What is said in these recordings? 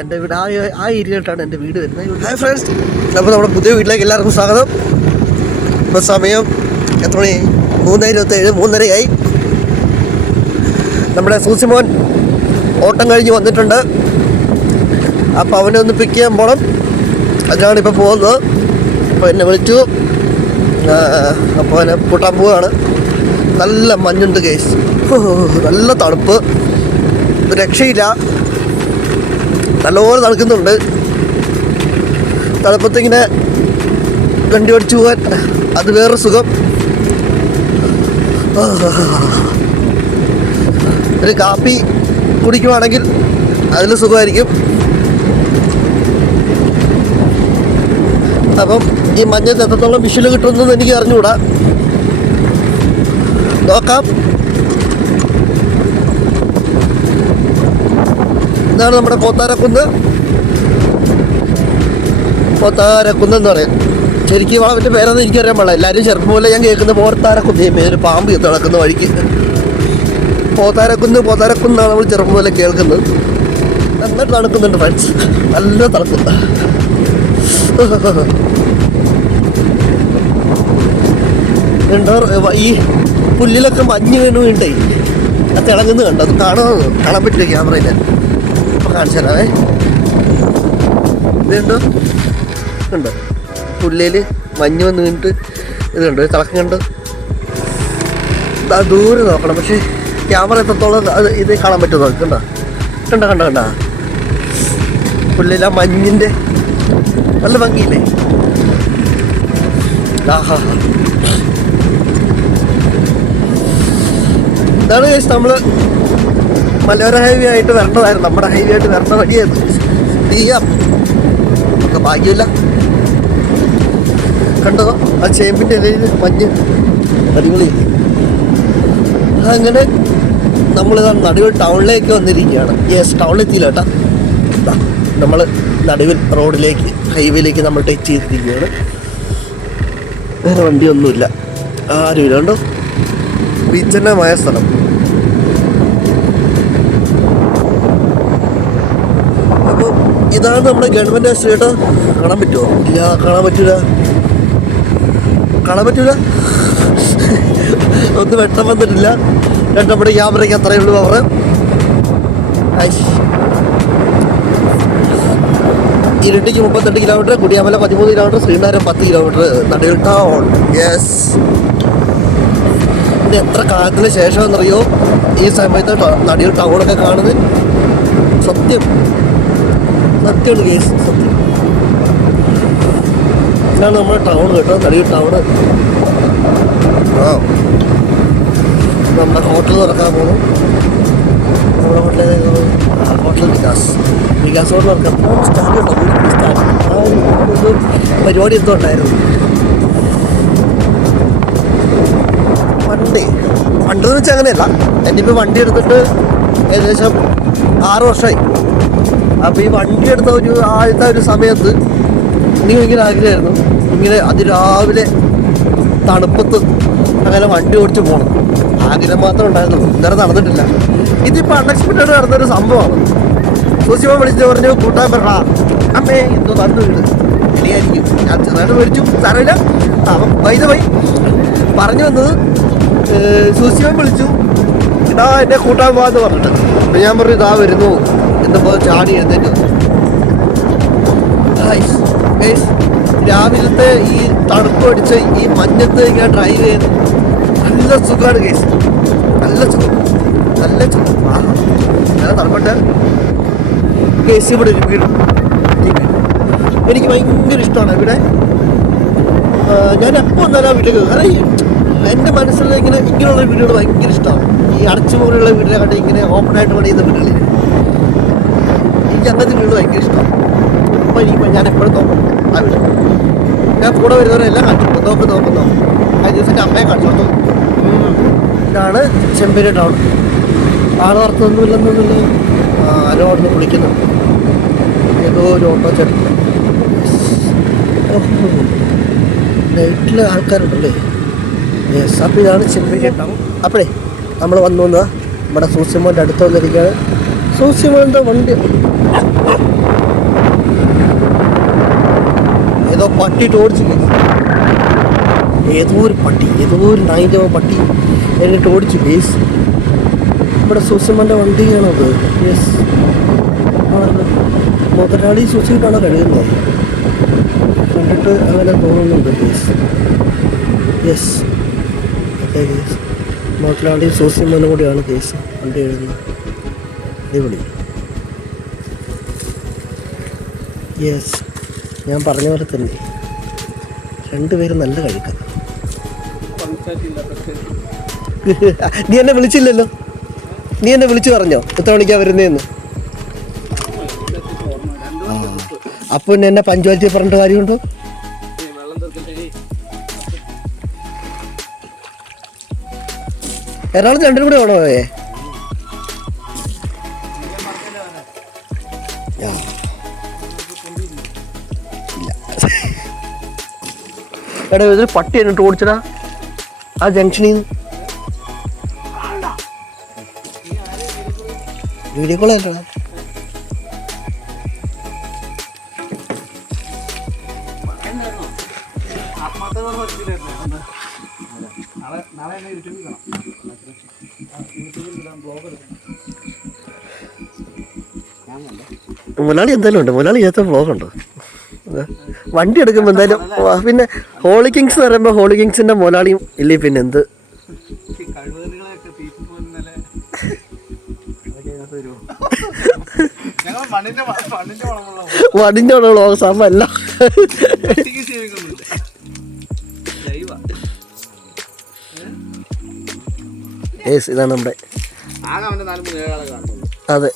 എൻ്റെ വീട് ആ ഏരിയയിലോട്ടാണ് എൻ്റെ വീട് വരുന്നത്. ഹായ് ഫ്രണ്ട്സ്, അപ്പോൾ നമ്മുടെ പുതിയ വീട്ടിലേക്ക് എല്ലാവർക്കും സ്വാഗതം. ഇപ്പോൾ സമയം എത്ര മണി? 3:27, 3:30ആയി. നമ്മുടെ സൂസിമോൻ ഓട്ടം കഴിഞ്ഞ് വന്നിട്ടുണ്ട്. അപ്പോൾ അവനെ ഒന്ന് പിക്ക് ചെയ്യാൻ പോകണം. അതിനാണ് ഇപ്പോൾ പോകുന്നത്. അപ്പോൾ എന്നെ വിളിച്ചു. അപ്പോൾ അവനെ കൂട്ടാൻ പോവുകയാണ്. നല്ല മഞ്ഞുണ്ട് ഗൈസ്, നല്ല തണുപ്പ്, രക്ഷയില്ല. നല്ലപോലെ തണുക്കുന്നുണ്ട്. തണുപ്പത്തിങ്ങനെ വണ്ടി ഓടിച്ചു പോകാൻ അത് വേറൊരു സുഖം. ഒരു കാപ്പി കുടിക്കുവാണെങ്കിൽ അതിൽ സുഖമായിരിക്കും. അപ്പം ഈ മഞ്ഞത്ത് എത്രത്തോളം വിഷ്വൽ കിട്ടുമെന്ന് എനിക്ക് അറിഞ്ഞുകൂടാ. നോക്കാം. ഇതാണ് നമ്മുടെ പോത്താരക്കുന്ന് എന്ന് പറയും. ശരിക്കും അവൻ്റെ പേരെന്ന് എനിക്കറിയാൻ പാടില്ല. എല്ലാവരും ചെറുപ്പം പോലെ ഞാൻ കേൾക്കുന്ന പോത്താരക്കുന്ന്, പേര് പാമ്പ് എത്തി നടക്കുന്ന വഴിക്ക് പോത്താരക്കുന്നാണ് നമ്മൾ ചെറുപ്പം പോലെ കേൾക്കുന്നത്. നന്നായിട്ട് തണുക്കുന്നുണ്ട് ഫ്രണ്ട്സ്, നല്ല തണുക്കുന്ന. ഈ പുല്ലിലൊക്കെ മഞ്ഞ് വീണേ അത് തിളങ്ങുന്ന കണ്ടോ? അത് കാണാൻ പറ്റില്ല ക്യാമറയിൽ. അപ്പോൾ കാണിച്ചു തരാവേ. ഇതുണ്ടോ? കണ്ടോ പുല്ലിൽ മഞ്ഞ് വന്ന് വീണിട്ട് ഇതുണ്ട് തിളക്കം കണ്ട്. ദൂരെ നോക്കണം, പക്ഷേ ക്യാമറ എത്രത്തോളം അത് ഇത് കാണാൻ പറ്റുമോ? കണ്ട പുല്ലില മഞ്ഞിൻ്റെ നല്ല ഭംഗിയില്ലേ? ആഹാ, ഇതാണ് നമ്മൾ മലയോര ഹൈവേ ആയിട്ട് വരേണ്ടതായിരുന്നു. നമ്മുടെ ഹൈവേ ആയിട്ട് വരേണ്ട വഴിയായിരുന്നു. ചെയ്യാം, നമുക്ക് ഭാഗ്യമില്ല. കണ്ടോ ആ ചേമ്പിൻ്റെ ഇടയിൽ മഞ്ഞ് അടിപൊളി. അങ്ങനെ നമ്മളിതാ നടുവിൽ ടൗണിലേക്ക് വന്നിരിക്കുകയാണ്. യെസ്, ടൗണിലെത്തിയില്ല കേട്ടോ. നമ്മൾ നടുവിൽ റോഡിലേക്ക് ഹൈവേയിലേക്ക് നമ്മൾ ടച്ച് ചെയ്തിരിക്കുകയാണ്. വേറെ വണ്ടിയൊന്നുമില്ല, ആരും ഇല്ല. കണ്ടോ, വിജനമായ സ്ഥലം. അപ്പോൾ ഇതാണ് നമ്മുടെ ഗവൺമെൻറ് എസ്റ്റേറ്റ്. കാണാൻ പറ്റുമോ? ഇല്ല, കാണാൻ പറ്റൂല. ഒന്നും വെട്ടം വന്നിട്ടില്ല. നമ്മുടെ ക്യാമറയ്ക്ക് അത്രയേ ഉള്ളൂ power. ഇരിട്ടിക്ക് 38 kilometre, Kudiyanmala 13 kilometre, ശ്രീനഗരം 10 kilometre, നടുവിൽ ടൗൺ. യെസ്, ഇത് എത്ര കാലത്തിന് ശേഷമെന്നറിയോ ഈ സമയത്ത് നടുവിൽ ടൗണൊക്കെ കാണുന്നത്? സത്യമാണ് കേസ്, സത്യം. ഇതാണ് നമ്മുടെ ടൗൺ കേട്ടോ, നടുവിൽ ടൗണ്. നമ്മുടെ ഹോട്ടൽ തുറക്കാൻ പോകുന്നു. നമ്മുടെ ഹോട്ടൽ വികാസ് ഹോട്ടൽ തുറക്കാം. സ്റ്റാർട്ട് കേട്ടോ, പരിപാടി എന്തോ ഉണ്ടായിരുന്നു. പണ്ടെന്ന് വെച്ചാൽ അങ്ങനെയല്ല. എൻ്റെ ഇപ്പോൾ വണ്ടി എടുത്തിട്ട് ഏകദേശം 6 വർഷമായി. അപ്പോൾ ഈ വണ്ടി എടുത്ത ആദ്യത്തെ ഒരു സമയത്ത് എനിക്ക് ഭയങ്കര ആഗ്രഹമായിരുന്നു ഇങ്ങനെ അതിരാവിലെ തണുപ്പത്ത് അങ്ങനെ വണ്ടി ഓടിച്ച് പോകണം. ആഗ്രഹം മാത്രമേ ഉണ്ടായിരുന്നുള്ളൂ, ഇന്നലെ നടന്നിട്ടില്ല. ഇതിപ്പോൾ അൺഎക്സ്പെക്റ്റഡ് നടന്നൊരു സംഭവമാണ്. സുശിമ വിളിച്ച് പറഞ്ഞു, കൂട്ടാൻ പറഞ്ഞാ അമ്മേ എന്തോ നടന്നു വീട് ശരിയായിരിക്കും. ഞാൻ ചെറുതായിട്ട് മേടിച്ചു, സാരമില്ല. അപ്പം വൈദ്യമായി പറഞ്ഞു വന്നത്, സുശിമൻ വിളിച്ചു, ഇതാ എന്നെ കൂട്ടാൻ പോകാമെന്ന് പറഞ്ഞിട്ട്. അപ്പം ഞാൻ പറഞ്ഞു ഇതാ വരുന്നു എന്നപ്പോൾ ചാടി എഴുന്നേറ്റ്. രാവിലത്തെ ഈ തണുപ്പ് അടിച്ച് ഈ മഞ്ഞത്ത് ഇങ്ങനെ ഡ്രൈവ് ചെയ്യുന്നു. നല്ല സുഖമാണ് കേസ്, നല്ല സുഖം. നല്ല തണുപ്പുണ്ട് കേസ്. ഇവിടെ ഒരു വീട് എനിക്ക് ഭയങ്കര ഇഷ്ടമാണ്. ഇവിടെ ഞാൻ എപ്പോൾ വന്നാലും ആ വീട്ടിലേക്ക്, കാരണം എൻ്റെ മനസ്സിൽ ഇങ്ങനെയുള്ള വീടുകൾ ഭയങ്കര ഇഷ്ടമാണ്. ഈ അടച്ചുമുറിയുള്ള വീടിനെ കണ്ട് ഇങ്ങനെ ഓപ്പണായിട്ട് പണിയുന്ന വീടുകളിൽ എനിക്ക് അങ്ങനത്തെ വീട് ഭയങ്കര ഇഷ്ടമാണ്. അപ്പോൾ ഞാൻ എപ്പോഴും നോക്കും ആ വീട്. ഞാൻ കൂടെ വരുന്നവരെല്ലാം കാണിച്ചു നോക്കും. കഴിഞ്ഞ ദിവസം എൻ്റെ അമ്മയെ കാണിച്ചു. ഇതാണ് ചെമ്പേരി ടൗൺ. ആളോർത്തൊന്നുമില്ലെന്നൊന്നുമില്ല. ആരോ അവിടെ നിന്ന് വിളിക്കുന്നുണ്ട്, ഏതോ ഒരു ഓട്ടോ ചേട്ടൻ. നൈറ്റിൽ ആൾക്കാരുണ്ടല്ലേ. യെസ്, അപ്പോൾ ഇതാണ് ചെമ്പേരി ടൗൺ. അപ്പോഴേ നമ്മൾ വന്നു നമ്മുടെ സൂസിമോൻ്റെ അടുത്ത് വന്നിരിക്കുകയാണ്. സൂസിമോൻ്റെ വണ്ടി ഏതോ പട്ടിയിട്ട് ഓടിച്ചില്ലേ, ഏതോ ഒരു നായിൻ്റെ പട്ടി എന്നിട്ട് ഓടിച്ചു കേസ്. നമ്മുടെ സൂസിമോൻ്റെ വണ്ടിയാണത്. യെസ്, മുതലാളി സൂസിയിട്ടാണോ കഴുകുന്നത് കണ്ടിട്ട് അങ്ങനെ തോന്നുന്നുണ്ട് കേസ്. യെസ്, അതെ കേസ്, മുതലാളി സൂസിമോനും കൂടിയാണ് കേസ് വണ്ടി എഴുതുന്നത്. അടിപൊളി. യെസ്, ഞാൻ പറഞ്ഞ പോലെ തന്നെ രണ്ടുപേരും നല്ല കഴിക്കാം. നീ എന്നെ വിളിച്ചില്ലല്ലോ, നീ എന്നെ വിളിച്ചു പറഞ്ഞോ എത്ര മണിക്കാണ് വരുന്നതെന്ന്? അപ്പോൾ പിന്നെ എന്നെ പഞ്ചായത്തിൽ പറഞ്ഞിട്ട് കാര്യമുണ്ടോ? എറണാകുളത്ത് രണ്ടിനും കൂടെ വേണോ? എടാ ഇതൊരു പട്ടി എന്നിട്ട് ഓടിച്ചടാ ആ ജംഗ്ഷനിൽ നിന്ന്. വീഡിയോ കോൾ ആയിട്ടാ. മുതലാളി എന്തായാലും ഉണ്ട്, മുതലാളി ഏത്ത വ്ളോഗുണ്ടോ? വണ്ടി എടുക്കുമ്പോൾ എന്തായാലും. പിന്നെ ഹോളി കിങ്സ് എന്ന് പറയുമ്പോൾ ഹോളി കിങ്സിൻ്റെ മുതലാളിയും ഇല്ലേ പിന്നെ എന്ത് വടിൻ്റെ വ്ളോഗ് സംഭവമല്ല. ഇതാണ് നമ്മുടെ. അതെ,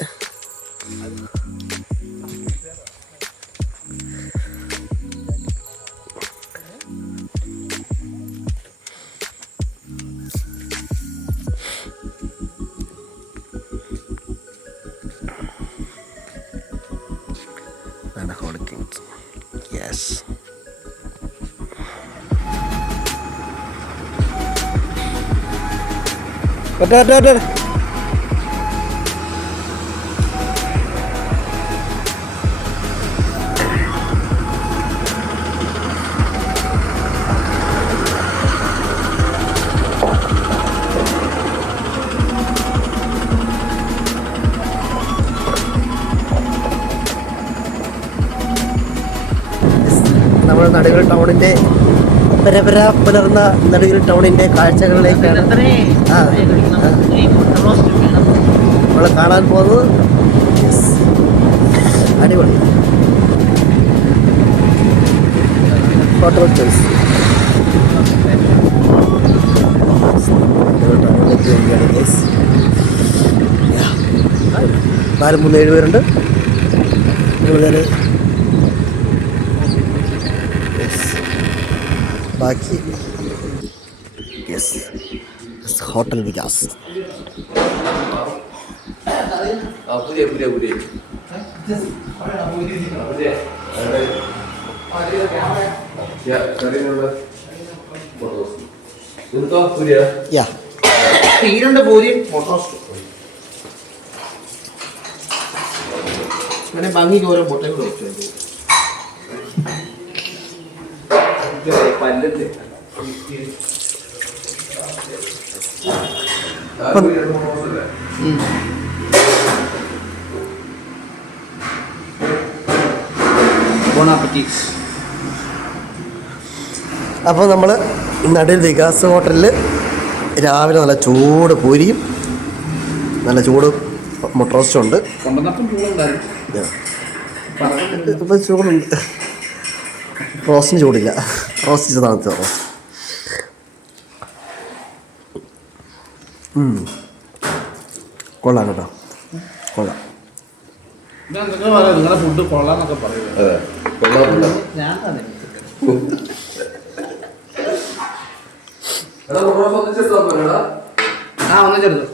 ഹോളി കിങ്സ്. യെസ്, നമ്മുടെ നടുവിൽ ടൗണിൻ്റെ പുലർന്ന നടുവിൽ ടൗണിൻ്റെ കാഴ്ചകളിലേക്കാണ് നമ്മൾ കാണാൻ പോകുന്നത്. അടിപൊളി ഹോട്ടൽ ചോയ്സ്. ടൗണിലേക്ക് വേണ്ടിയാണ് ഗൈസ്. 4, 3, 7 പേരുണ്ട്. കൂടുതൽ ബാക്കി. Yes, hotel Vikas. ഭംഗിക്ക് ഓരോ മുട്ടകൾ വെച്ചു. അപ്പോൾ നമ്മൾ നടുവിൽ വികാസ് ഹോട്ടലിൽ രാവിലെ നല്ല ചൂട് പൂരിയും നല്ല ചൂട് മുട്ട റോസ്റ്റും ഉണ്ട്. ഇപ്പം ചൂടുണ്ട്, റോസ്റ്റിന് ചൂടില്ല. റോസ്റ്റ് തണുത്ത റോസ്റ്റ്. കൊള്ളാം കേട്ടോ, കൊള്ളാം. നിങ്ങളുടെ ഫുഡ് കൊള്ളാന്നൊക്കെ പറയുന്നത് ഒന്നിച്ചെടുത്തു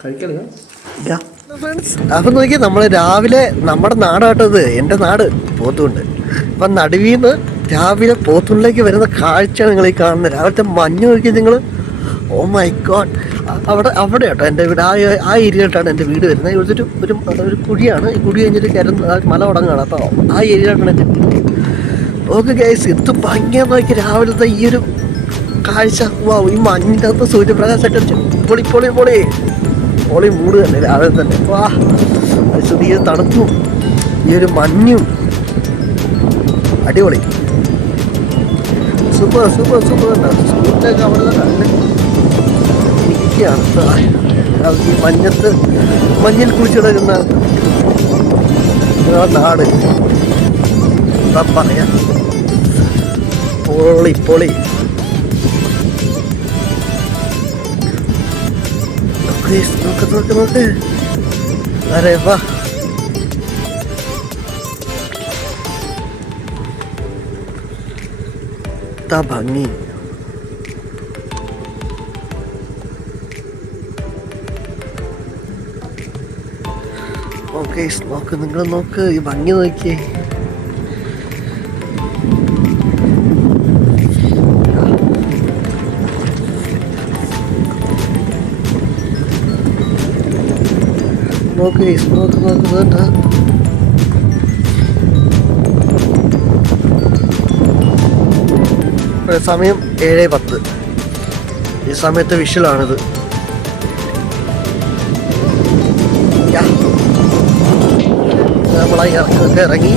കഴിക്കരുത്. അപ്പം നോക്കിയാൽ നമ്മൾ രാവിലെ നമ്മുടെ നാടാട്ടത്, എൻ്റെ നാട് പോത്തുകൊണ്ട്. അപ്പം നടുവിൽ നിന്ന് രാവിലെ പോത്തുള്ളിലേക്ക് വരുന്ന കാഴ്ചയാണ് നിങ്ങൾ ഈ കാണുന്നത്. രാവിലത്തെ മഞ്ഞ് നോക്കി നിങ്ങൾ. Oh my god. അവിടെ കേട്ടോ എൻ്റെ വീട്. ആ ഏരിയയിലോട്ടാണ് എൻ്റെ വീട് വരുന്നത്. ഇവിടുത്തെ ഒരു കുഴിയാണ്. ഈ കുഴി കഴിഞ്ഞിട്ട് മല തുടങ്ങുകയാണ്. അപ്പോൾ ആ ഏരിയയിലോട്ടാണ് എൻ്റെ വീട്. ഓക്കെ ഗൈസ്, എന്ത് ഭംഗിയാന്ന് നോക്കി രാവിലത്തെ ഈ ഒരു കാഴ്ച. വാ, ഈ മഞ്ഞിൻ്റെ അകത്ത് സൂര്യപ്രകാശമൊക്കെ അടിച്ചു. പൊളി മൂട് തന്നെ രാവിലെ തന്നെ. വാ, ഈ തണുപ്പും ഈ ഒരു മഞ്ഞും അടിപൊളി. സൂപ്പർ തന്നെ. സ്കൂളിലേക്ക് അവിടെ തന്നെ ഇരിക്കുകയാണ്. ഈ മഞ്ഞിൽ കുളിച്ചിടക്കുന്ന നാട് എന്താ പറയാ, പൊളി. നോക്ക്. അരെ വാ. ഭംഗി. ഓക്കെ, നിങ്ങൾ നോക്ക്, ഈ ഭംഗി നോക്കിയേ. നോക്ക്. സമയം 7:10. ഈ സമയത്തെ വിഷ്വലാണിത്. നമ്മളായി ഇറങ്ങി